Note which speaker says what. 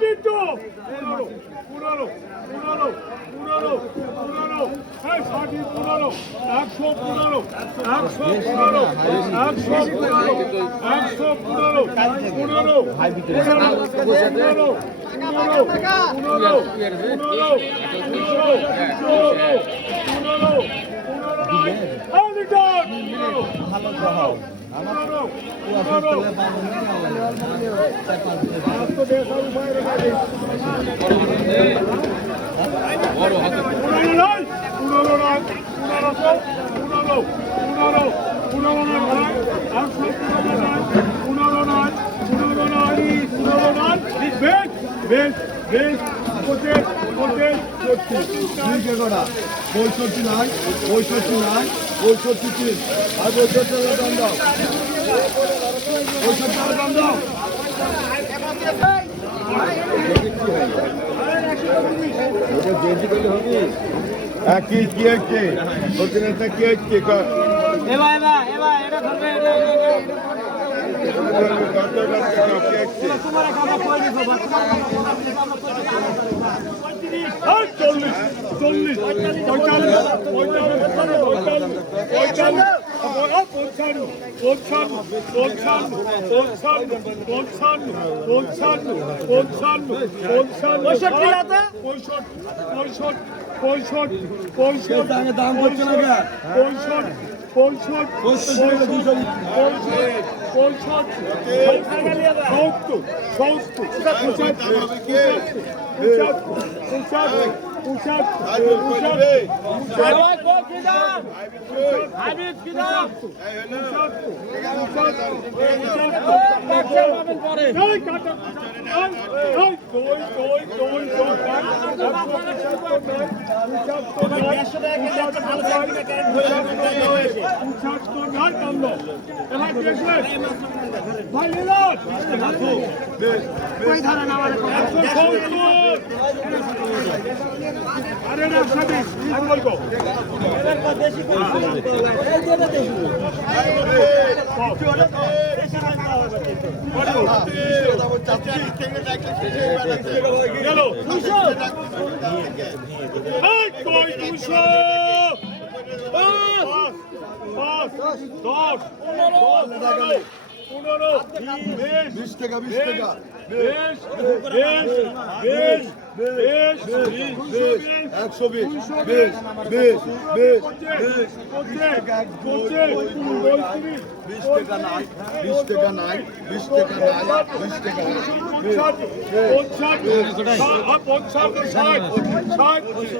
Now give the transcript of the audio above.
Speaker 1: তিনটো পনেরো পনেরো পনেরো পনেরো পনেরো এই ষাটি পনেরো একশো পনেরো একশো পনেরো একশো পনেরো একশো পুরনো পুরনো পুরনো পুরনো পুরনো পুরনো পুরনো পুরনো Vem, vem, você
Speaker 2: তিনকে কটা নাই পঁয়ষট্টি আর পঁয়ষট্টি হাজার দাম দাও পঁয়ষট্টি হাজার দাম দাও কি কি? কি হচ্ছে
Speaker 3: এবার এবার এবার, এটা ধরবে, এটা
Speaker 1: চল্লিশ চল্লিশ পঁয়তাল্লিশ পঁয়তাল্লিশ পঁয়তাল্লিশ পঞ্চান্ন পঞ্চান্ন পঞ্চান্ন পঞ্চান্ন পঞ্চান্ন পঞ্চান্ন পঞ্চান্ন পঞ্চান্ন
Speaker 3: পঁয়ষট্টি আছে?
Speaker 1: পঁয়ষট্টি পঁয়ষট্টি পঁয়ষট্টি পঁয়ষট্টি
Speaker 2: দামে করছে না?
Speaker 1: পঁয়ষট্টি পঁয়ষট্টি
Speaker 2: পঁয়ষট্টি
Speaker 1: পঁয়ষট্টি সত্তর সত্তর পঁচাত্তর পঁচাত্তর পঁচাত্তর পঁচাত্তর
Speaker 3: সবাই
Speaker 1: আরে না সাবিস আমি বলব পনেরো বিশ
Speaker 2: টাকা বিশ টাকা
Speaker 1: বেশ বেশ বেশ
Speaker 2: একশো বিশ বিশ বিশ বিশ বিশ টাকা নাই বিশ টাকা নাই বিশ টাকা নাই বিশ টাকা নাই
Speaker 1: ষাট ষাট